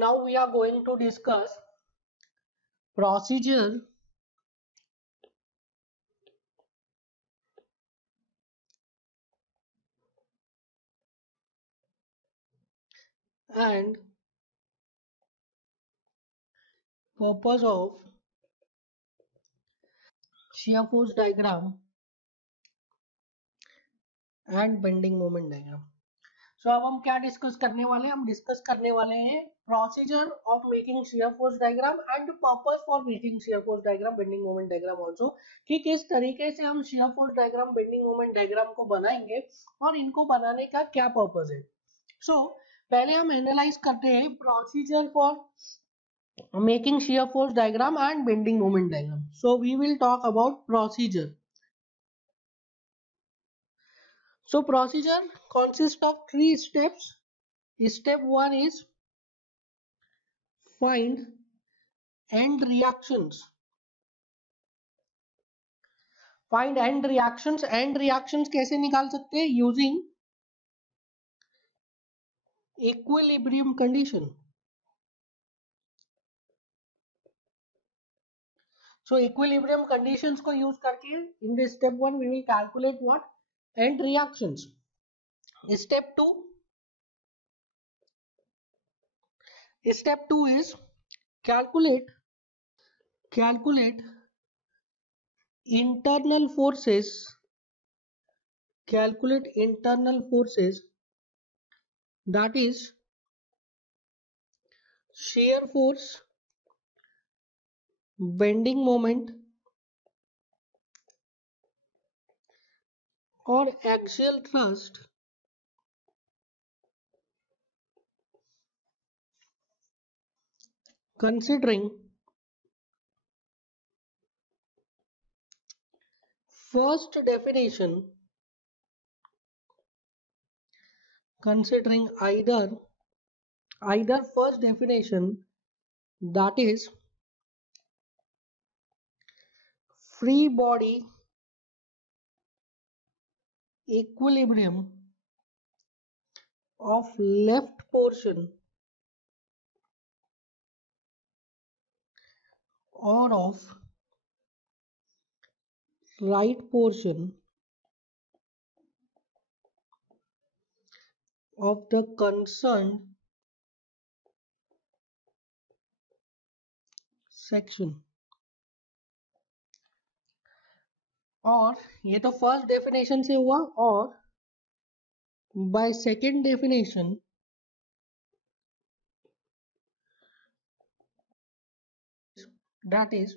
now we are going to discuss procedure and purpose of shear force diagram and bending moment diagram. So अब हम क्या discuss करने वाले हैं? हम डिस्कस करने वाले हैं procedure of making shear force diagram and purpose for making shear force diagram bending moment diagram also, कि किस तरीके से हम shear force diagram bending moment diagram को बनाएंगे और इनको बनाने का क्या पर्पस है. सो पहले हम एनालाइज करते हैं procedure for making shear force diagram and bending moment diagram. So we will talk about procedure. So procedure consists of 3 steps. Step 1 is find end reactions. Find end reactions. End reactions कैसे निकाल सकते हैं? Using equilibrium condition. So equilibrium conditions को use करके in the step 1 we will calculate what? End reactions. Step 2. Step 2 is calculate internal forces. Calculate internal forces, that is shear force, bending moment or axial thrust considering first definition, considering either first definition, that is free body equilibrium of left portion or of right portion of the concerned section. और ये तो first definition से हुआ, और by second definition that is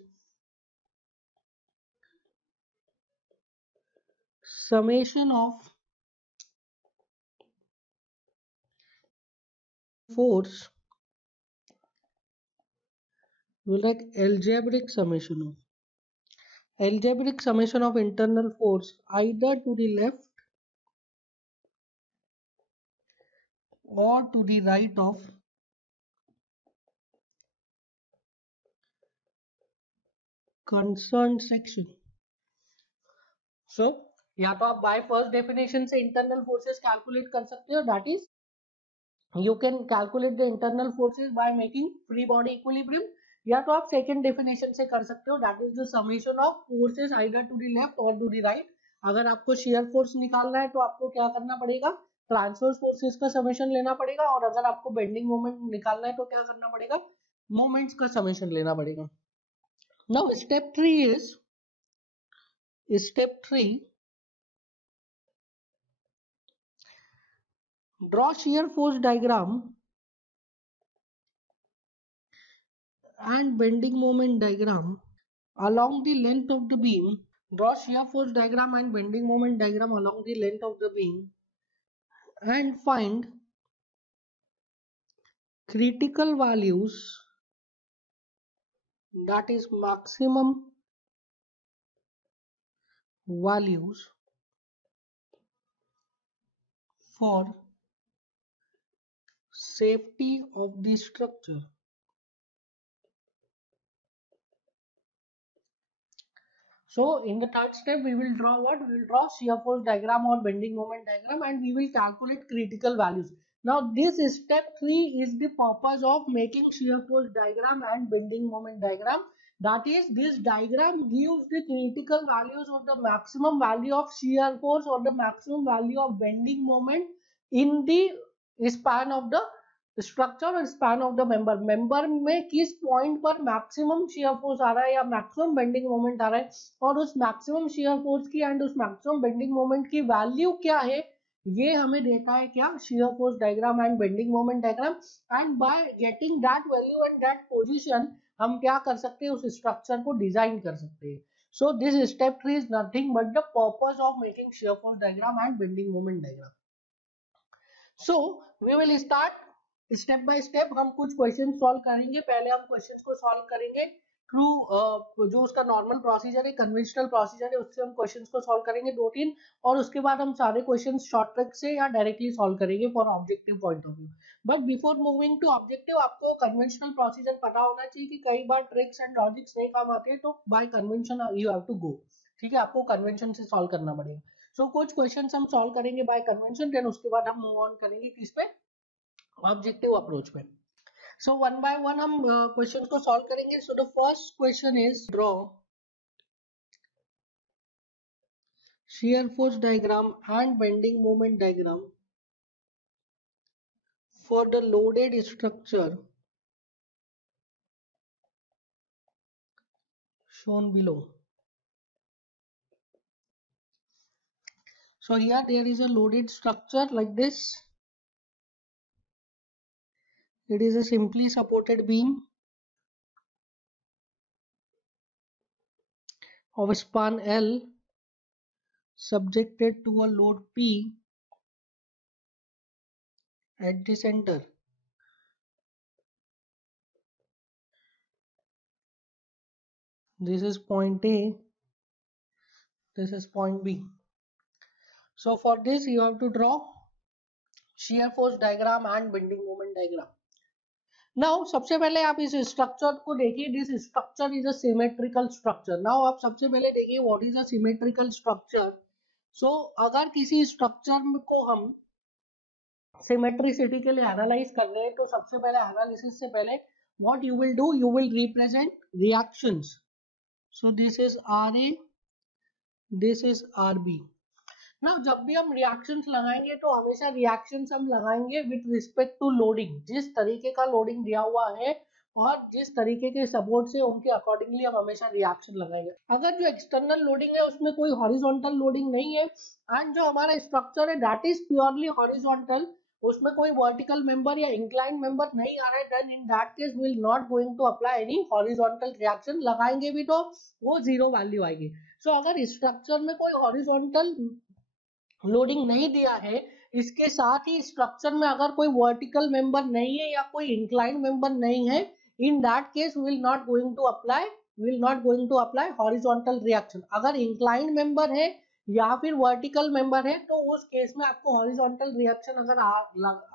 summation of force will like algebraic summation of internal force either to the left or to the right of concerned section. So या तो आप by first definition से internal forces calculate कर सकते हो, that is you can calculate the internal forces by making free body equilibrium, या तो आप सेकेंड डेफिनेशन से कर सकते हो, that is the summation of forces either to the left और टू द राइट. अगर आपको शियर फोर्स निकालना है तो आपको क्या करना पड़ेगा? ट्रांसवर्स फोर्सेस का समेशन लेना पड़ेगा, और अगर आपको बेंडिंग मोमेंट निकालना है तो क्या करना पड़ेगा? मोमेंट्स का समेशन लेना पड़ेगा. Now step 3 draw shear force diagram and bending moment diagram along the length of the beam. Draw shear force diagram and bending moment diagram along the length of the beam and find critical values, that is maximum values for safety of the structure. So in the third step we will draw what? We will draw shear force diagram or bending moment diagram and we will calculate critical values. Now this step 3 is the purpose of making shear force diagram and bending moment diagram. That is, this diagram gives the critical values of the maximum value of shear force or the maximum value of bending moment in the span of the structure और span of the member में किस point पर maximum shear force आ रहा है या maximum bending moment आ रहा है, और उस मैक्सिमम शियर फोर्स की एंड उस मैक्सिमम बेंडिंग मोमेंट की वैल्यू क्या है, ये हमें देता है क्या, shear force diagram and bending moment diagram. And by getting that value and that position हम क्या कर सकते हैं, उस स्ट्रक्चर को डिजाइन कर सकते हैं. So this step 3 is nothing but the purpose of making shear force diagram and bending moment diagram. So we will start step by step. हम कुछ क्वेश्चन सॉल्व करेंगे. पहले हम क्वेश्चन को सॉल्व करेंगे थ्रू जो उसका नॉर्मल प्रोसीजर है, कन्वेंशनल प्रोसीजर है, उससे हम क्वेश्चंस को सॉल्व करेंगे 2-3, और उसके बाद हम सारे क्वेश्चंस शॉर्ट ट्रिक से या डायरेक्टली सॉल्व करेंगे for objective point of view. But before moving to objective आपको कन्वेंशनल प्रोसीजर पता होना चाहिए कि कई बार ट्रिक्स एंड लॉजिक्स नहीं काम आते हैं, तो by convention you have to go. ठीक है, आपको कन्वेंशन से सॉल्व करना पड़ेगा. सो कुछ क्वेश्चंस हम सॉल्व करेंगे बाय कन्वेंशन, देन उसके बाद हम मूव ऑन करेंगे किस पे, ऑब्जेक्टिव अप्रोच पे. सो वन बाय वन हम क्वेश्चन को सॉल्व करेंगे. So the first question is draw shear force diagram and bending moment diagram for the loaded structure shown below. So here there is a loaded structure like this. It is a simply supported beam of span L subjected to a load P at the center. This is point A, this is point B. So for this you have to draw shear force diagram and bending moment diagram. Now सबसे पहले आप इस structure को देखिए. This structure is a symmetrical structure. Now आप सबसे पहले देखिए what is a symmetrical structure. So अगर किसी स्ट्रक्चर को हम सिमेट्रिसिटी के लिए एनालाइज कर रहे हैं, तो सबसे पहले एनालिसिस से पहले what you will do, you will represent reactions. So this is R A, this is R B. ना जब भी हम रिएक्शंस लगाएंगे तो हमेशा रिएक्शंस हम लगाएंगे विद रिस्पेक्ट टू लोडिंग. जिस तरीके का लोडिंग दिया हुआ है और जिस तरीके के सपोर्ट से उनके अकॉर्डिंगली हम हमेशा रिएक्शन लगाएंगे. अगर जो एक्सटर्नल लोडिंग है उसमें कोई हॉरिजॉन्टल लोडिंग नहीं है एंड जो हमारा स्ट्रक्चर है दैट इज प्योरली हॉरिजॉन्टल, उसमें कोई वर्टिकल मेंबर या इंक्लाइन मेंबर नहीं आ रहा है, then in that case we will not going to apply any horizontal reaction. लगाएंगे भी तो वो जीरो वैल्यू आएगी. सो अगर स्ट्रक्चर में कोई हॉरिजॉन्टल लोडिंग नहीं दिया है, इसके साथ ही स्ट्रक्चर में अगर कोई वर्टिकल मेंबर नहीं है या कोई इंक्लाइन मेंबर नहीं है, in that case will not going to apply horizontal reaction. अगर इंक्लाइन मेंबर है या फिर वर्टिकल मेंबर है तो उस केस में आपको हॉरिजॉन्टल रिएक्शन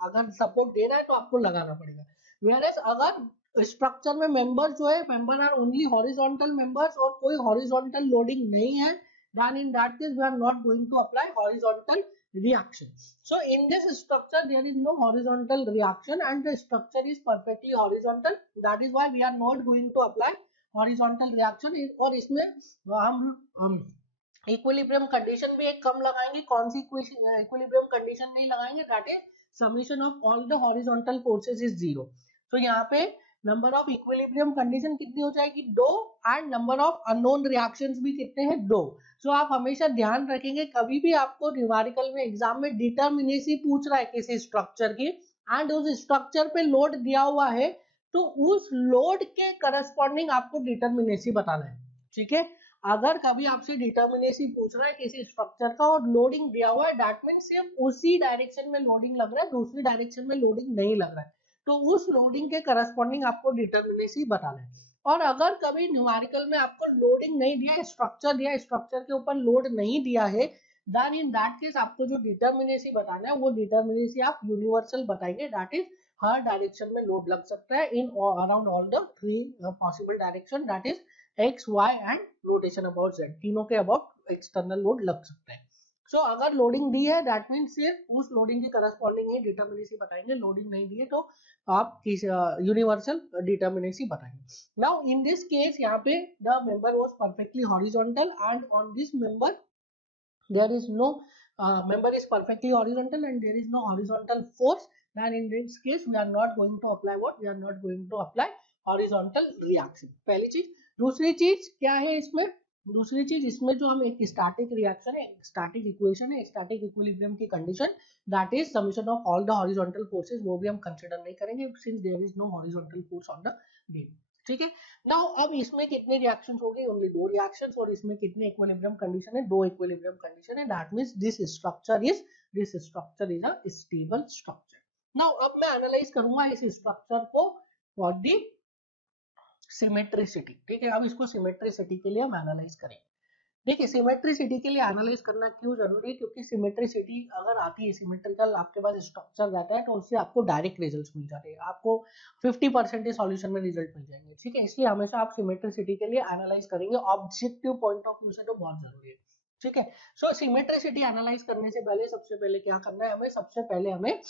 अगर सपोर्ट दे रहा है तो आपको लगाना पड़ेगा. वेयरएज अगर स्ट्रक्चर में मेंबर जो है, member are only horizontal members और कोई हॉरिजॉन्टल लोडिंग नहीं है, then in that case we are not going to apply horizontal reaction. So in this structure there is no horizontal reaction and the structure is perfectly horizontal. That is why we are not going to apply horizontal reaction. और इसमें हम equilibrium condition भी एक कम लगाएंगे. कौन सी equilibrium condition नहीं लगाएंगे, that is summation of all the horizontal forces is 0. तो यहाँ पे नंबर ऑफ इक्विलिब्रियम कंडीशन कितनी हो जाएगी, 2, and number of unknown reactions भी कितने हैं, 2. सो आप हमेशा ध्यान रखेंगे कभी भी आपको न्यूमेरिकल में एग्जाम में डिटर्मिनेसी पूछ रहा है किसी स्ट्रक्चर की एंड उस स्ट्रक्चर पे लोड दिया हुआ है, तो उस लोड के करस्पॉन्डिंग आपको डिटर्मिनेसी बताना है. ठीक है, अगर कभी आपसे डिटर्मिनेसी पूछ रहा है किसी स्ट्रक्चर का और लोडिंग दिया हुआ है, दैट मीन सिर्फ उसी डायरेक्शन में लोडिंग लग रहा है, दूसरी डायरेक्शन में लोडिंग नहीं लग रहा है, तो उस लोडिंग के करस्पॉन्डिंग आपको डिटर्मिनेसी बताना है. और अगर कभी न्यूमेरिकल में आपको लोडिंग नहीं दिया है, स्ट्रक्चर दिया है, स्ट्रक्चर के ऊपर लोड नहीं दिया है, देन इन दैट केस आपको जो डिटर्मिनेसी बताना है वो डिटर्मिनेसी आप यूनिवर्सल बताएंगे. दैट इज हर डायरेक्शन में लोड लग सकता है in around all the 3 possible direction, that is X, Y and rotation about Z. तीनों के अबाउट एक्सटर्नल लोड लग सकता है. सो अगर लोडिंग दी है दैट मीन्स सिर्फ उस लोडिंग की करस्पॉन्डिंग ही डिटर्मिनेसी बताएंगे, लोडिंग नहीं दी है तो आप यूनिवर्सल डिटर्मिनेसी बताएंगे। नाउ इन दिस केस यहाँ पे the member was perfectly horizontal and on this member there is no member is perfectly horizontal and there is no horizontal force, then in this case we are not going to apply what, we are not going to apply horizontal reaction। पहली चीज। दूसरी चीज क्या है इसमें, दूसरी चीज इसमें जो हम एक स्टैटिक रिएक्शन है, स्टैटिक इक्वेशन है, स्टैटिक इक्विलिब्रियम की condition that is summation of all the horizontal forces, वो भी हम कंसीडर नहीं करेंगे since there is no horizontal force on the beam. ठीक है। नाउ अब इसमें कितने रिएक्शंस होंगे, ओनली 2 रिएक्शंस, और इसमें कितने इक्विलिब्रियम कंडीशन है, 2 इक्विलिब्रियम कंडीशन है, that means this structure is a stable structure. Now अब मैं एनालाइज करूंगा इस स्ट्रक्चर को फॉर द सिमेट्रिसिटी। ठीक है, अब इसको सिमेट्रिसिटी के लिए हम एनालाइज करेंगे। देखिए सिमेट्रिसिटी के लिए एनालाइज करना क्यों जरूरी है, क्योंकि सिमेट्रिसिटी अगर आती है, सिमेट्रिकल आपके पास स्ट्रक्चर रहता है तो उससे आपको डायरेक्ट रिजल्ट्स मिल जाते हैं, आपको 50% सॉल्यूशन में रिजल्ट मिल जाएंगे। ठीक है, इसलिए हमेशा आप सिमेट्रिसिटी के लिए एनालाइज करेंगे, ऑब्जेक्टिव पॉइंट ऑफ व्यू से तो बहुत जरूरी है। ठीक है, सो सिमेट्रिसिटी एनालाइज करने से पहले सबसे पहले क्या करना है हमें, सबसे पहले हमें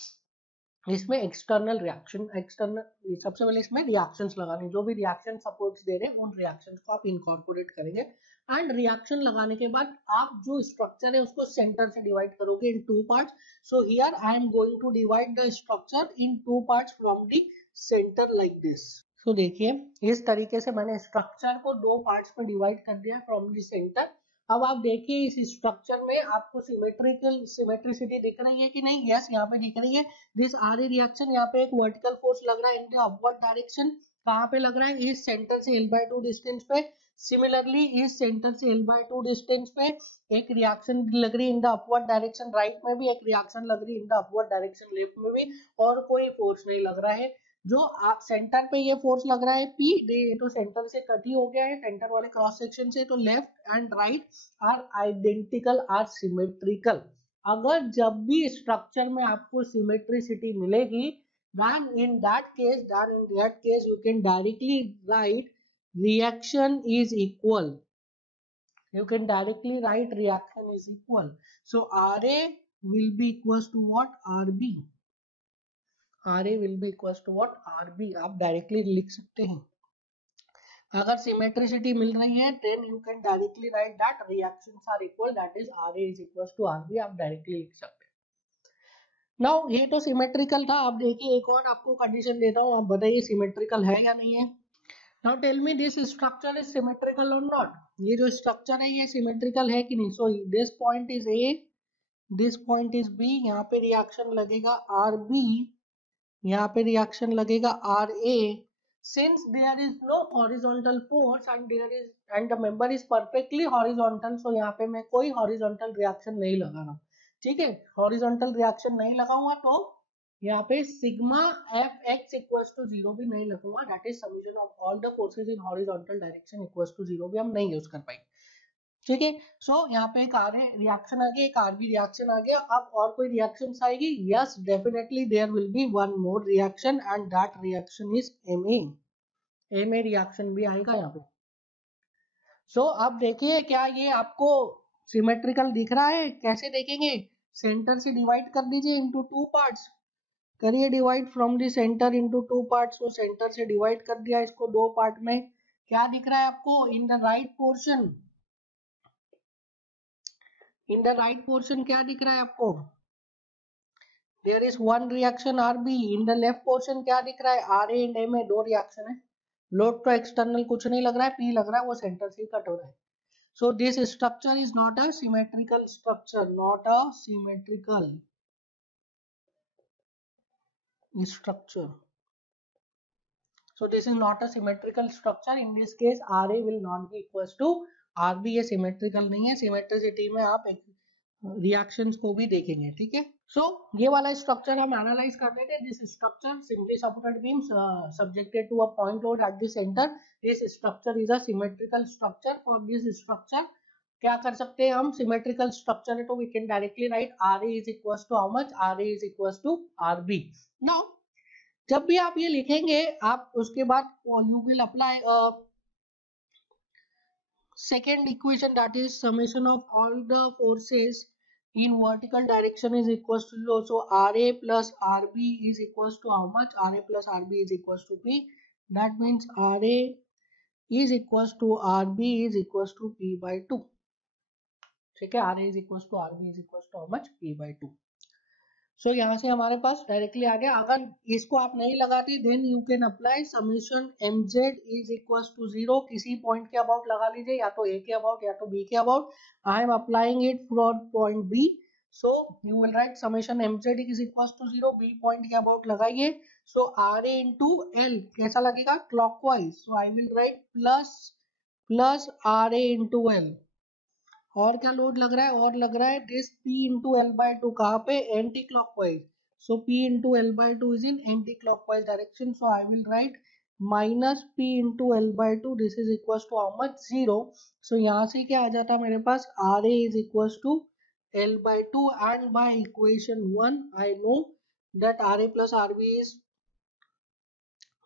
इसमें एक्सटर्नल रिएक्शन, एक्सटर्नल सबसे पहले इसमें रिएक्शंस लगाने, जो भी रिएक्शन सपोर्ट्स दे रहे हैं उन रिएक्शंस को आप इनकॉर्पोरेट करेंगे एंड रिएक्शन लगाने के बाद आप जो स्ट्रक्चर है उसको सेंटर से डिवाइड करोगे in 2 parts. So here I am going to divide the structure in 2 parts from the centre like this. So देखिए इस तरीके से मैंने स्ट्रक्चर को 2 पार्ट्स में डिवाइड कर दिया फ्रॉम द सेंटर। अब आप देखिए इस स्ट्रक्चर में आपको सिमेट्रिसिटी दिख रही है कि नहीं, यस यहाँ पे दिख रही है। दिस आर ए रिएक्शन, यहाँ पे एक वर्टिकल फोर्स लग रहा है इन द अपवर्ड डायरेक्शन, कहाँ पे लग रहा है, इस सेंटर से l/2 डिस्टेंस पे। सिमिलरली इस सेंटर से l/2 डिस्टेंस पे एक रिएक्शन लग रही है in the upward direction, right में भी एक रिएक्शन लग रही है in the upward direction, left में भी, और कोई फोर्स नहीं लग रहा है। जो आप सेंटर पे ये फोर्स लग रहा है P, ये तो सेंटर से कट ही हो गया है, सेंटर वाले क्रॉस सेक्शन से, तो left and right are identical, are symmetrical. अगर जब भी स्ट्रक्चर में आपको सिमेट्रिसिटी मिलेगी then in that case you can directly write reaction is equal, you can directly write reaction is equal, so RA will be equals to what, RB, RA will be equals to what, RB, आप directly लिख सकते हैं। अगर symmetricity मिल रही है then you can directly write that reactions are equal, that is RA is equals to RB, आप directly लिख सकते हैं। नाउ ये तो सिमेट्रिकल था, अब देखिए एक और आपको कंडीशन देता हूँ, आप बताइए सिमेट्रिकल है या नहीं है। Now tell me this structure is symmetrical और नॉट, ये जो स्ट्रक्चर है ये सिमेट्रिकल है कि नहीं। So this point is A, this point is B, यहाँ पे रिएक्शन लगेगा RB, यहाँ पे रिएक्शन लगेगा RA, since there is no horizontal force and the member is perfectly horizontal, so यहाँ पे मैं कोई horizontal reaction नहीं लगा रहा हूँ। ठीक है, horizontal reaction नहीं लगाऊंगा तो यहाँ पे सिग्मा Fx equals to 0 भी नहीं लगूंगा, that is summation of all the forces in horizontal direction equals to 0 भी हम नहीं यूज कर पाएंगे। ठीक है, सो यहाँ पे एक आर रिएक्शन आ गया, एक आरबी रिएक्शन आ गया। अब और कोई रिएक्शन आएगी, yes definitely there will be one more reaction and that reaction is MA reaction भी आएगा यहाँ पे। सो अब देखिए क्या ये आपको सिमेट्रिकल दिख रहा है, कैसे देखेंगे, सेंटर से डिवाइड कर दीजिए इनटू 2 पार्ट्स, करिए divide from the centre into 2 parts. तो सेंटर से डिवाइड कर दिया इसको 2 पार्ट में, क्या दिख रहा है आपको, in the right portion, in the right portion क्या दिख रहा है आपको, there is one reaction RB, in the left portion क्या दिख रहा है, RA एंड MA, 2 रिएक्शन है। लोड तो एक्सटर्नल कुछ नहीं लग रहा है, P लग रहा है, वो सेंटर से कट हो रहा है। So this structure is not a symmetrical structure, not a symmetrical structure, so this is not a symmetrical structure, in this case RA will not be equals to RB, ये symmetrical नहीं है। Symmetricity में आप reactions को भी देखेंगे। ठीक है, सो ये वाला स्ट्रक्चर हम एनालाइज कर रहे थे। This structure simply supported beams subjected to a point load at the centre, this structure is a symmetrical structure. For this structure क्या कर सकते हैं हम, सिमेट्रिकल स्ट्रक्चर है तो we can directly write RA is equals to how much, RA is equals to RB। Now जब भी आप ये लिखेंगे आप उसके बाद you will apply second equation, that is summation of all the forces in vertical direction is equals to 0. So RA plus RB is equals to how much? RA plus RB is equals to P. That means RA is equals to RB is equals to P by 2. ठीक है, RA is equals to RB is equals to how much? P by 2. सो यहाँ से हमारे पास directly आ गया. अगर इसको आप नहीं लगाते then you can apply summation mz is equals to 0. किसी पॉइंट के अबाउट लगा लीजिए, या तो a के अबाउट या तो b के about. I am applying it for point b. So you will write summation mz is equals to 0. b point के अबाउट लगाइए. सो RA इंटू एल कैसा लगेगा? Clockwise. So I will write plus RA into L. और क्या load लग रहा है? और लग रहा है this P into L by two. कहाँ पे? Anti clockwise. So P into L by two is in anti clockwise direction. So I will write minus P into L by two. This is equal to how much? 0. सो यहाँ से क्या आ जाता मेरे पास? RA is equal to L by two. And by equation 1 I know that RA plus RB is,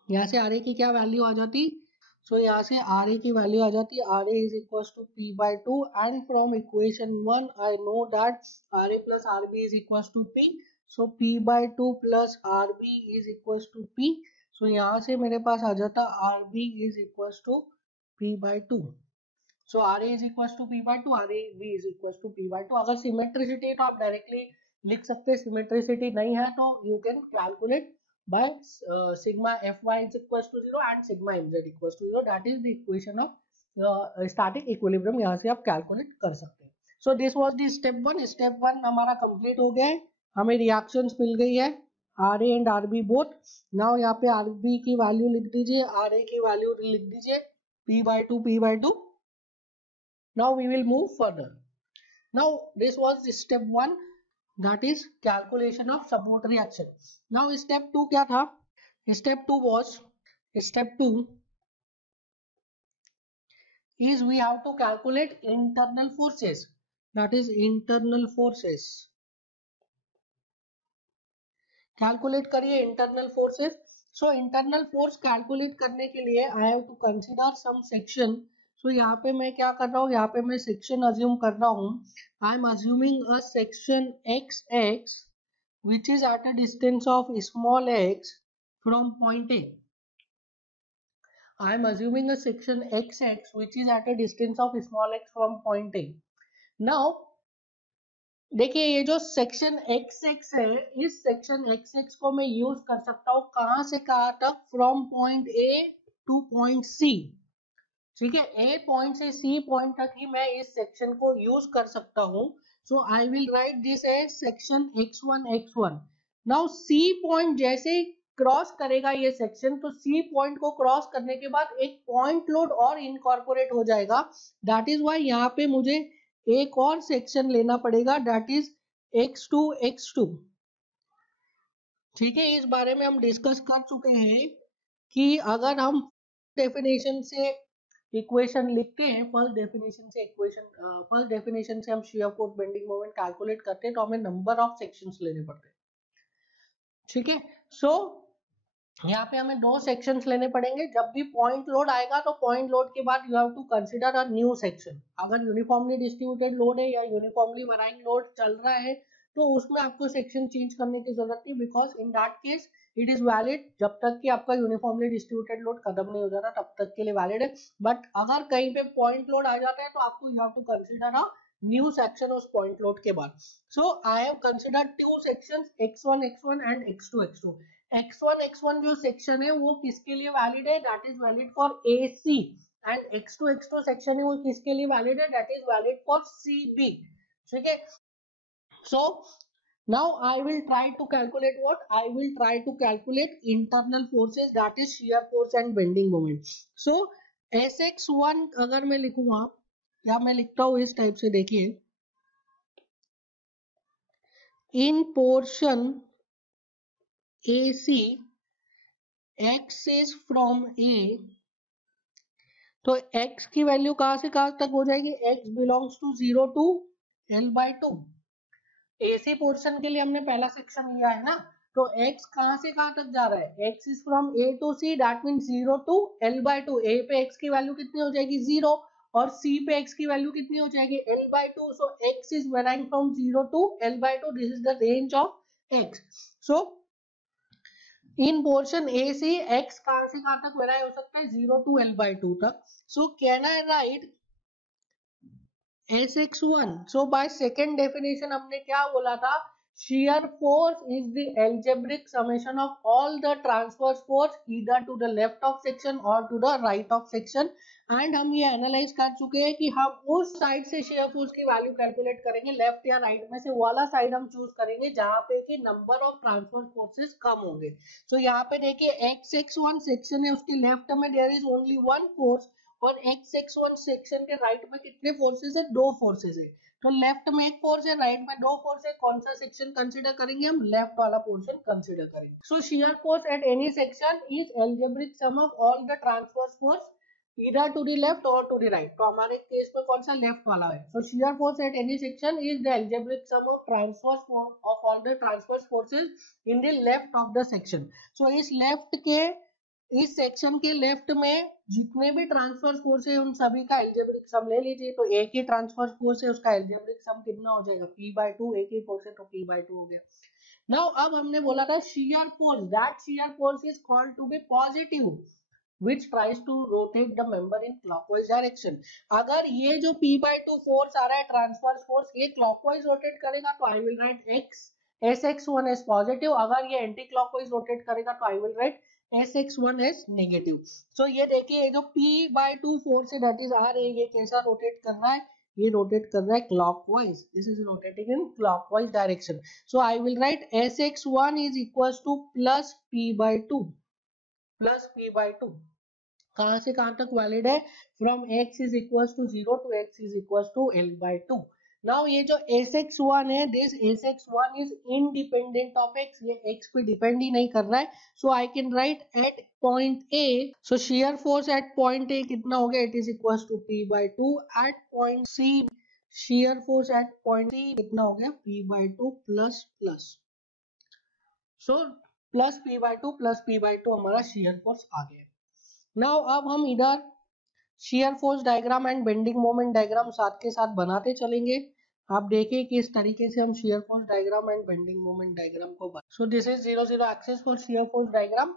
यहाँ से RA की क्या वैल्यू आ जाती? सो यहाँ से RA की वैल्यू आ जाती है RA is equal to P by 2. And from equation 1 I know that RA plus RB is equal to P. So P by 2 plus RB is equal to P. So यहाँ से मेरे पास आ जाता RB is equal to P by 2. So RA is equal to P by 2, RB is equal to P by 2. अगर symmetricity है तो आप डायरेक्टली लिख सकते हैं. सिमेट्रिसिटी नहीं है तो you can calculate by sigma fy is equals to 0 and sigma mz equals to 0. That is the equation of static equilibrium. यहाँ से आप कैलकुलेट कर सकते हैं. So this was the step 1. Step 1 हमारा कंप्लीट हो गया है. हमें रिएक्शंस मिल गई है RA and RB both. Now यहाँ पे RB की वैल्यू लिख दीजिए, RA की वैल्यू लिख दीजिए, P by 2 P by 2. Now we will move further. Now this was the step 1, that is calculation of support reaction. Now step 2 क्या था? Step 2 is we have to calculate internal forces, that is internal forces. Calculate करिए internal forces. So internal force calculate करने के लिए I have to consider some section. So यहाँ पे मैं क्या कर रहा हूँ? यहाँ पे मैं section assume कर रहा हूँ. I am assuming a section XX which is at a distance of small x from point A. I am assuming a section XX which is at a distance of small x from point A. Now देखिए ये जो section XX है, इस section XX को मैं use कर सकता हूँ कहाँ से कहाँ तक? From point A two point C. ठीक है, A पॉइंट से C पॉइंट तक ही मैं इस सेक्शन को यूज कर सकता हूँ. So I will write this as section X1. Now C point जैसे क्रॉस करेगा ये सेक्शन, तो C पॉइंट को क्रॉस करने के बाद एक पॉइंट लोड और इनकॉर्पोरेट हो जाएगा. दैट इज व्हाई यहाँ पे मुझे एक और सेक्शन लेना पड़ेगा, दैट इज X2. ठीक है, इस बारे में हम डिस्कस कर चुके हैं कि अगर हम डेफिनेशन से इक्वेशन लिखते हैं, फर्स्ट डेफिनेशन से हम shear force bending moment calculate करते हैं, तो हमें नंबर ऑफ सेक्शंस लेने पड़ते हैं. ठीक है, सो यहाँ पे हमें 2 सेक्शंस लेने पड़ेंगे. जब भी पॉइंट लोड आएगा तो पॉइंट लोड के बाद you have to consider a new section. अगर यूनिफॉर्मली डिस्ट्रीब्यूटेड लोड है या यूनिफॉर्मली वराइंग लोड चल रहा है तो उसमें आपको सेक्शन चेंज करने की जरूरत नहीं, because in that case it is valid. जब तक कि आपका यूनिफॉर्मली डिस्ट्रीब्यूटेड लोड खत्म नहीं हो जाता तब तक के लिए वैलिड है. बट अगर कहीं पे पॉइंट लोड आ जाता है तो आपको you have to consider a new section उस पॉइंट लोड के बाद. So I have considered 2 sections X1 and X2. X1 जो सेक्शन है वो किसके लिए वैलिड है? That is valid for AC. And X2 section है वो किसके लिए वैलिड है? That is valid for CB. ठीक है, सो now I will try to calculate what? I will try to calculate internal forces, that is shear force and bending moment. So SX1 अगर मैं लिखूंगा, या मैं लिखता हूं इस टाइप से, देखिए in portion AC x is from A, तो x की वैल्यू कहां से कहां तक हो जाएगी? x belongs to 0 to L by 2. AC portion के लिए हमने पहला सेक्शन लिया है ना, तो x कहां से कहां तक जा रहा है? x is from A to C, that means 0 to L by 2. A पे x की वैल्यू कितनी हो जाएगी? 0. और C पे x की वैल्यू कितनी हो जाएगी L/2. So x is varying from 0 to L/2. This is the range of x. So in portion A C x कहां से कहां तक वेराई हो सकता है 0 to L/2 तक. सो can I right Sx1. So by second definition हमने क्या बोला था, shear force is the algebraic summation of all the transverse force either to the left of section or to the right of section. And हम ये analyse कर चुके हैं कि हम उस साइड से शेयर फोर्स की वैल्यू कैलकुलेट करेंगे, लेफ्ट या राइट में से वाला साइड हम चूज करेंगे जहां पे कि नंबर ऑफ ट्रांसवर्स फोर्सेस कम होंगे. सो यहाँ पे देखिए X1 सेक्शन है, उसके लेफ्ट में there is only one force और X1 सेक्शन के राइट में कितने फोर्सेस है, दो फोर्सेस है. तो लेफ्ट में एक फोर्स है, राइट में दो फोर्स है. कौन सा सेक्शन कंसीडर करेंगे हम, लेफ्ट वाला पोर्शन कंसीडर करेंगे. So shear force at any section is algebraic sum of all the transverse force either to the left or to the right. तो हमारे केस में कौन सा लेफ्ट वाला है. So shear force at any section is the algebraic sum of transverse of all the transverse forces in the left of the section. So इस left के इस सेक्शन के लेफ्ट में जितने भी ट्रांसवर्स फोर्स है उन सभी का एल्जेब्रिक सम ले लीजिए. तो एक ही ट्रांसवर्स फोर्स है उसका एल्जेब्रिक सम कितना हो जाएगा P/2. एक ही फोर्स है तो P/2 हो गया. नाउ अब हमने बोला था shear force, that shear force is called to be positive which tries to rotate the member in clockwise direction. अगर ये जो P/2 फोर्स आ रहा है ट्रांसवर्स फोर्स ये क्लॉकवाइज रोटेट करेगा तो I will write Sx1 as positive. अगर ये एंटी क्लॉकवाइज रोटेट करेगा तो I will write Sx1 as negative. So ये देखिए जो P/2 फोर्स है दैट इज आर है, ये कैसा रोटेट कर रहा है, ये रोटेट कर रहा है clockwise. This is rotating in clockwise direction. So I will write Sx1 is equal to plus P/2 plus P/2. कहां से कहां तक वैलिड है, from x is equal to 0 to x is equal to L/2. Now ये जो Sx1 है, this Sx1 is independent of x, ये x पे डिपेंड ही नहीं कर रहा है. So I can write at point A. So shear force at point A कितना हो गया, it is equal to P/2. At point C shear force at point C कितना हो गया P/2 plus plus. So plus P/2 हमारा shear force आ गया. Now अब हम इधर shear force diagram and bending moment diagram साथ के साथ बनाते चलेंगे. आप देखिए किस तरीके से हम shear force diagram and bending moment diagram को बना. So this is 0 0 axis for shear force diagram.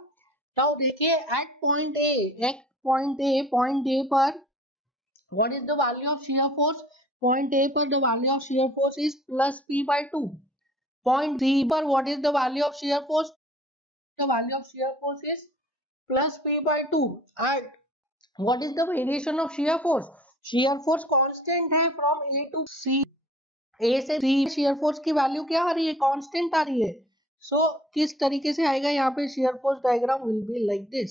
Now देखिए एट पॉइंट ए पर what is the value of shear force. Point A पर the value of shear force is plus P/2. Point C पर what is the value of shear force, the value of shear force is plus P/2. and what is the variation of shear force, shear force constant है from A to C. A से C shear force की value क्या आ रही है, constant आ रही है. सो किस तरीके से आएगा यहाँ पे shear force diagram will be like this.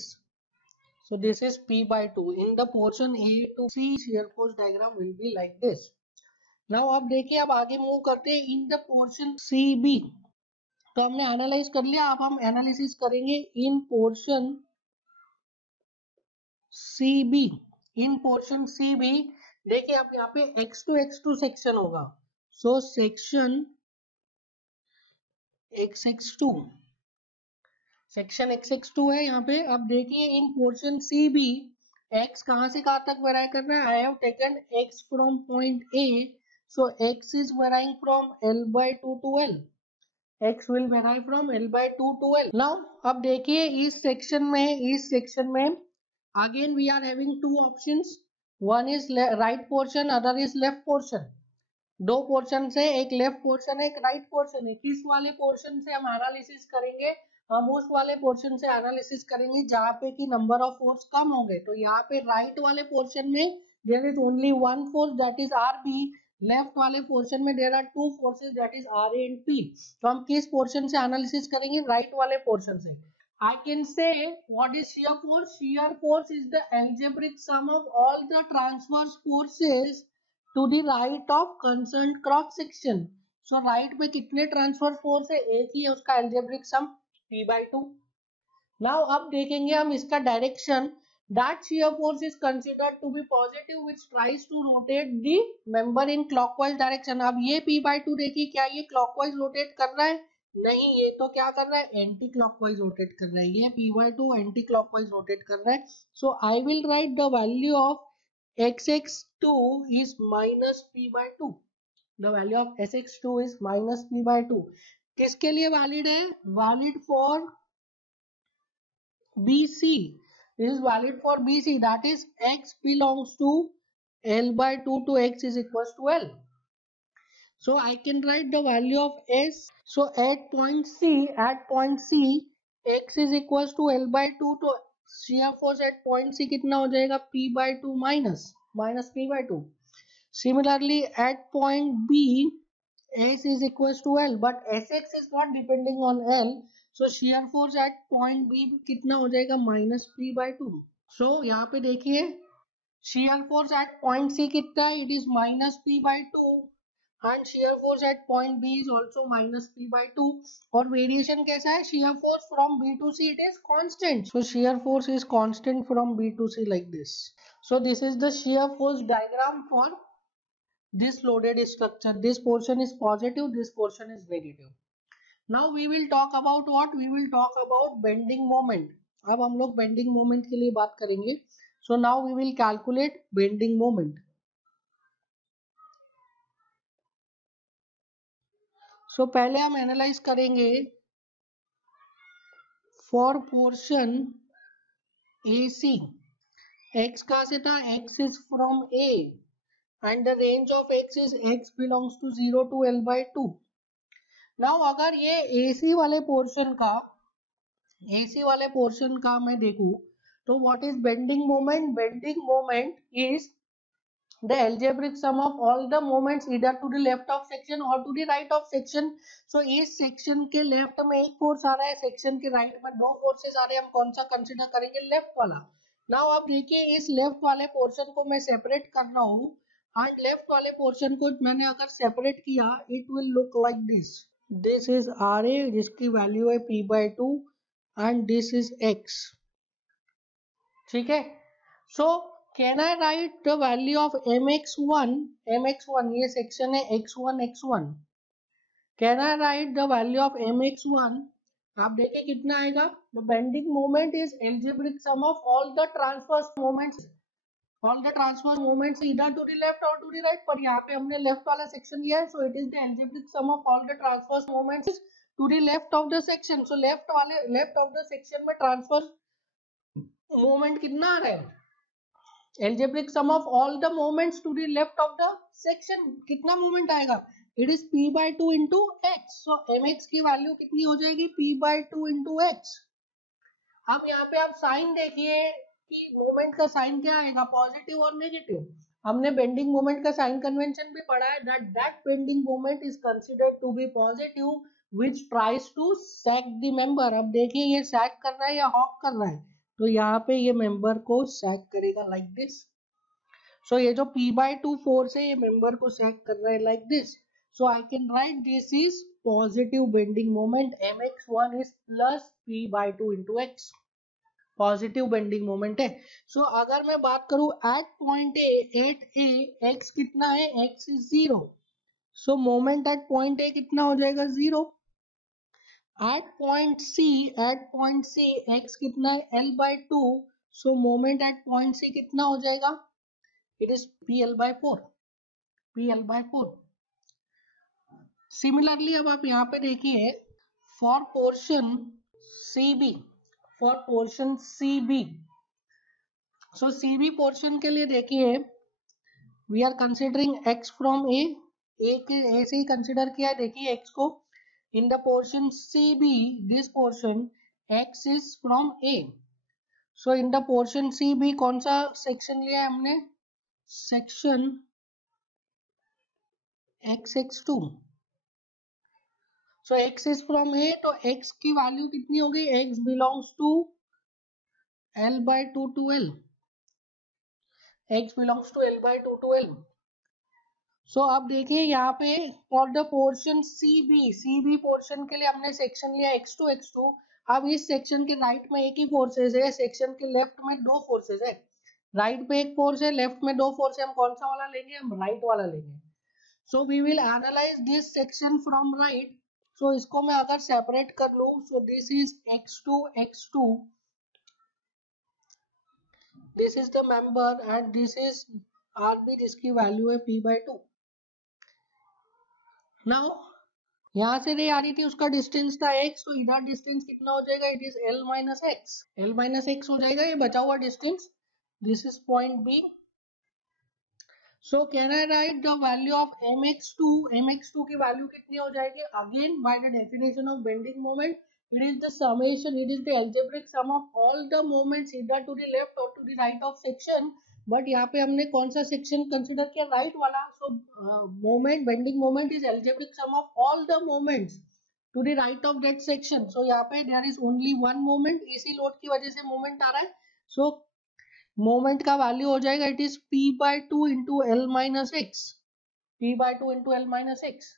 So this is P/2 in the portion A to C shear force diagram will be like this. now अब देखिए अब आगे मूव करते हैं in the portion CB. तो हमने एनालाइज कर लिया, अब हम एनालिसिस करेंगे इन पोर्शन CB. इन पोर्शन CB देखिए आप यहाँ पे X2 सेक्शन होगा. सो सेक्शन X2 है यहाँ पे. अब देखिए इन पोर्शन CB X कहां से कहां तक वेराई कर रहा है. I have taken X from point A. So X is varying from L/2 to L. X will vary from L/2 to L. Now अब देखिए इस सेक्शन में again we are having two options. one is right portion, other is left portion. दो portion है, एक left portion है एक right portion है. किस वाले पोर्शन से हम एनालिसिस करेंगे, हम उस वाले पोर्शन से एनालिसिस करेंगे जहां पे कि नंबर ऑफ फोर्स कम होंगे. तो यहाँ पे राइट वाले पोर्शन में there is only one force that is RB. Left वाले पोर्शन में there are two forces that is RA and P. तो हम किस पोर्शन से एनालिसिस करेंगे, राइट वाले पोर्शन से. I can say what is shear force. Shear force is the algebraic sum of all the transverse forces to the right of concerned cross section. So right में कितने transverse force है, एक ही है, उसका algebraic sum P/2. Now अब देखेंगे हम इसका direction. That shear force is considered to be positive which tries to rotate the member in clockwise direction. अब ये P/2 देखिए क्या ये clockwise rotate कर रहा है, नहीं ये तो क्या कर रहा है एंटी क्लॉकवाइज रोटेट कर रहा है. ये P/2 एंटी क्लॉकवाइज रोटेट कर रहा है. So I will write the value of Sx2 is minus p by 2. The value of Sx2 is minus p by 2. किसके लिए वैलिड है? Valid for BC. This is valid for BC. That is x belongs to L by 2 to x is equals to L. So I can write the value of S. So at point C, x is equals to L by 2 to shear force at point C कितना हो जाएगा? P by 2 minus P by 2. Similarly at point B, S is equals to L, but Sx is not depending on L. So shear force at point B कितना हो जाएगा? minus P by 2. So यहाँ पे देखिए shear force at point C कितना है? It is minus P by 2. And shear force at point B is also minus P by 2. और variation कैसा है? Shear force from B to C, it is constant. So shear force is constant from B to C like this. So this is the shear force diagram for this loaded structure. This portion is positive, this portion is negative. Now we will talk about what? We will talk about bending moment. अब हम लोग bending moment के लिए बात करेंगे. So now we will calculate bending moment. So पहले हम analyse करेंगे फॉर पोर्शन AC. x कहाँ से था? x is from A and the range of x is x belongs to 0 to L by 2. Now अगर ये AC वाले portion का मैं देखूं तो what is bending moment? Bending moment is the algebraic sum of all the moments either to the left of section or to the right of section. So इस section के left में एक force आ रहा है, सेक्शन के right में दो फोर्सेस आ रहे हैं. हम कौन सा कंसीडर करेंगे? लेफ्ट वाला. नाउ अब देखिए इस लेफ्ट वाले पोर्शन को मैं सेपरेट कर रहा हूँ एंड लेफ्ट वाले पोर्शन को मैंने अगर सेपरेट किया it will look like this. This is R A जिसकी वैल्यू है p by 2 and this is x. ठीक है. So can I write the value of mx1 ये सेक्शन है x1. Can I write the value of mx1? आप देखिए कितना आएगा. The bending moment is algebraic sum of all the transverse moments either to the left और to the right. पर यहाँ पे हमने लेफ्ट वाला सेक्शन लिया है, so it is the algebraic sum of all the transverse moments to the left of the section. So left of the section में transverse moment कितना आ रहा है? Algebraic sum of all the moments to the left of the section कितना moment आएगा? It is p by 2 into x. So mx की value कितनी हो जाएगी? p by 2 into x. अब यहाँ पे आप साइन देखिए कि मोमेंट का साइन क्या आएगा? पॉजिटिव और नेगेटिव. हमने बेंडिंग मोमेंट का साइन कन्वेंशन भी पढ़ा है that bending moment is considered to be positive which tries to sag the member. अब देखिए ये सैग कर रहा है या हॉक कर रहा है, तो यहाँ पे ये मेंबर को सैग करेगा लाइक दिस. सो ये जो p by 2 फोर्स है ये मेंबर को सैग कर रहा है like this. So I can right this is positive bending moment. mx1 is plus p by 2 into x. Positive bending moment है. सो अगर मैं बात करूं एट पॉइंट ए x कितना है? x is 0. So moment at point ए कितना हो जाएगा? 0. At point C x कितना है? L by 2. So moment at point C कितना हो जाएगा? It is PL by 4. Similarly अब आप यहाँ पे देखिए for portion CB. So CB portion के लिए देखिए we are considering x from A से ही कंसिडर किया है. देखिए x को in the portion CB, this portion x is from A. So in the portion CB कौन सा सेक्शन लिया है हमने? Section xx2. So x is from A, तो x की वैल्यू कितनी होगी? x belongs to L by 2 to L. सो अब देखिए यहाँ पे for the portion CB portion के लिए हमने सेक्शन लिया x2. अब इस सेक्शन के राइट में एक ही फोर्सेस है, सेक्शन के लेफ्ट में दो फोर्सेस है. राइट पे एक फोर्स है, लेफ्ट में दो फोर्स है. हम कौन सा वाला लेंगे? हम राइट वाला लेंगे. So we will analyse this section from right. सो इसको मैं अगर सेपरेट कर लूं, so this is x2. This is the member and this is RB जिसकी वैल्यू है P/2। नाउ यहाँ से रे आ रही थी, उसका डिस्टेंस था x, तो इधर डिस्टेंस कितना हो जाएगा, इट इज L-x हो जाएगा, ये बचा हुआ distance. This is point B। So can I write the value of mx2 की वैल्यू कितनी हो जाएगी, again by the definition of bending moment, it is the summation, it is the algebraic sum of all the moments either to the left और to the right of section. But यहाँ पे हमने कौन सा section consider किया, right वाला। So moment, bending moment is algebraic sum of all the moments to the right of that section. So यहाँ पे there is only one moment, इसी लोड की वजह से मोमेंट आ रहा है। सो मोमेंट का वैल्यू हो जाएगा, it is P/2 into L minus x, P/2 into L minus x.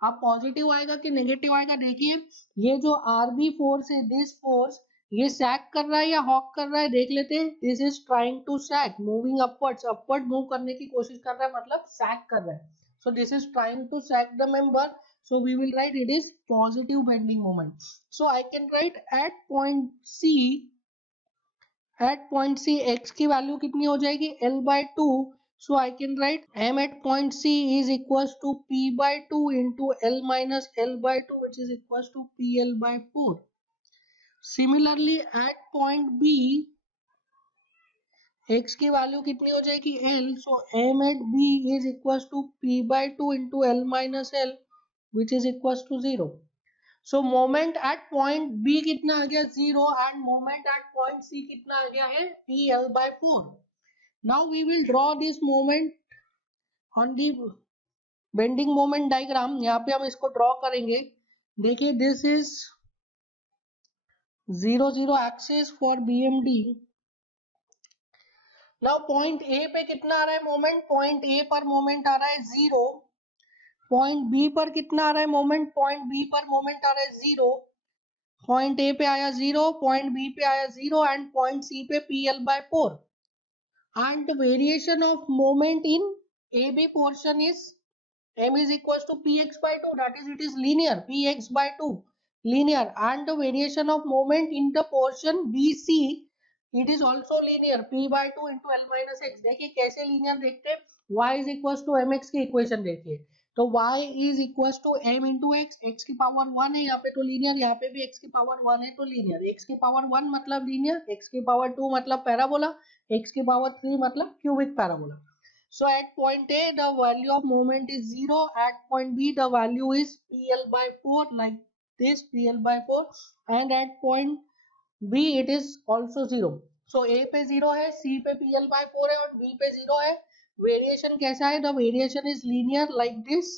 अब पॉजिटिव आएगा कि नेगेटिव आएगा, देखिए ये जो RB फोर्स है, दिस फोर्स, ये सैक कर रहा है या हॉक कर रहा है, देख लेते हैं। This is trying to sag, moving upwards, upward move करने की कोशिश कर रहा है, मतलब सैक कर रहा है। So this is trying to sag the member, so we will write it is positive bending moment. So I can write at point C x की वैल्यू कितनी हो जाएगी, L/2। So I can write m at point C is equals to P/2 into L minus L/2, which is equals to PL/4. Similarly at point B, x की value कितनी हो जाएगी, L। So m at B is equals to P/2 into L minus L, which is equals to 0. So moment at point B कितना आ गया, 0, and moment at point C कितना आ गया है, PL/4. Now we will draw this moment on the bending moment diagram. यहाँ पे हम इसको draw करेंगे, देखिए this is 0 0 axis for BMD। Now point A पे कितना आ रहा है मोमेंट, पॉइंट ए पर मोमेंट आ रहा है 0। पॉइंट बी पर कितना आ रहा है मोमेंट, पॉइंट बी पर मोमेंट आ रहा है 0। पॉइंट ए पे आया 0, पॉइंट बी पे आया 0, एंड पॉइंट सी पे PL/4। and the variation of moment in AB portion is m is equals to px/2, that is it is linear, px/2 linear, and the variation of moment in the portion BC, it is also linear, p/2 into L minus x। देखिए कैसे linear देखते हैं, y is equals to mx की equation देखिए, तो y is equals to m into x, x की power 1 है यहाँ पे तो linear, यहाँ पे भी x की पावर 1 है तो linear, x की पावर 1 मतलब linear, x की पावर 2 मतलब पैराबोला, x की पावर 3 मतलब cubic parabola. So at point A, the value of moment is 0. At point B, the value is PL/4, like this, PL/4. And at point B, it is also 0. So A पे 0 है, C पे PL/4 है और B पे 0 है। Variation कैसा है? The variation is linear like this.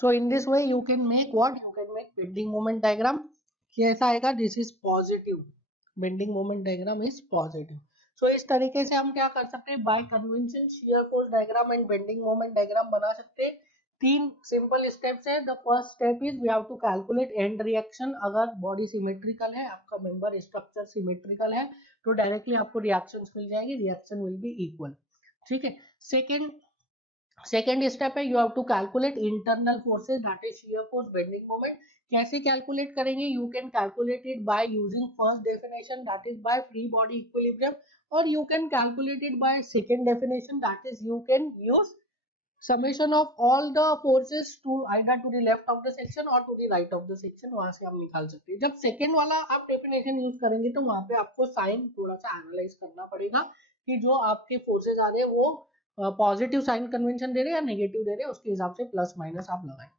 So in this way, you can make what? You can make bending moment diagram. कैसा आएगा? This is positive. Bending moment diagram is positive. सो इस तरीके से हम क्या कर सकते हैं, by convention shear force diagram and bending moment diagram बना सकते हैं। 3 सिंपल स्टेप्स है। The first step is we have to calculate and reaction. अगर बॉडी सिमेट्रिकल है, आपका मेंबर स्ट्रक्चर सिमेट्रिकल है, तो डायरेक्टली आपको रिएक्शंस मिल जाएगी, रिएक्शन विल बी इक्वल। ठीक है। सेकेंड स्टेप है, you have to calculate internal forces, that is shear force, bending moment. कैसे कैलकुलेट करेंगे, you can calculate it by using first definition, that is by free body equilibrium, or you can calculate it by second definition, that is you can use summation of all the forces to either to the left of the section or to the right of the section, वहां से हम निकाल सकते हैं। जब second वाला आप definition use करेंगे तो वहां पे आपको साइन थोड़ा सा एनालाइज करना पड़ेगा कि जो आपके फोर्सेज आ रहे हैं वो पॉजिटिव साइन कन्वेंशन दे रहे हैं या नेगेटिव दे रहे हैं, उसके हिसाब से प्लस माइनस आप लगाएं।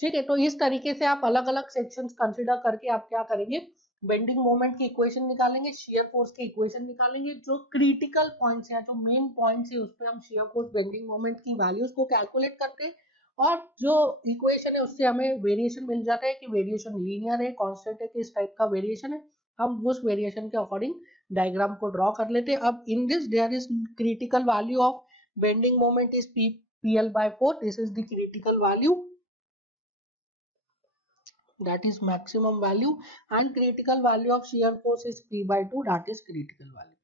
ठीक है, तो इस तरीके से आप अलग अलग सेक्शंस कंसीडर करके आप क्या करेंगे, बेंडिंग मोमेंट की इक्वेशन निकालेंगे, शियर फोर्स की इक्वेशन निकालेंगे, जो क्रिटिकल पॉइंट्स हैं, जो मेन पॉइंट्स है, उस पर हम शियर फोर्स बेंडिंग मोमेंट की वैल्यूज को कैलकुलेट करते हैं, और जो इक्वेशन है उससे हमें वेरिएशन मिल जाता है कि वेरिएशन लीनियर है, कांस्टेंट है, किस टाइप का वेरिएशन है, हम उस वेरिएशन के अकॉर्डिंग डायग्राम को ड्रॉ कर लेते हैं। अब in this there is critical value of bending moment is PL/4, this is the critical value, that is maximum value, and critical value of shear force is P/2, that is critical value।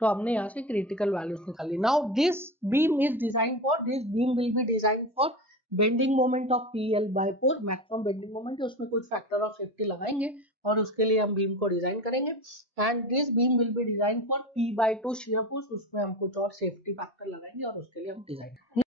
तो हमने यहाँ से critical values निकाली। Now this beam is designed for, this beam will be designed for bending moment of PL/4 maximum bending moment है, उसमें कुछ factor of safety लगाएंगे और उसके लिए हम बीम को डिजाइन करेंगे। And this beam will be design for P/2 shear force, उसमें हम कुछ और सेफ्टी फैक्टर लगाएंगे और उसके लिए हम डिजाइन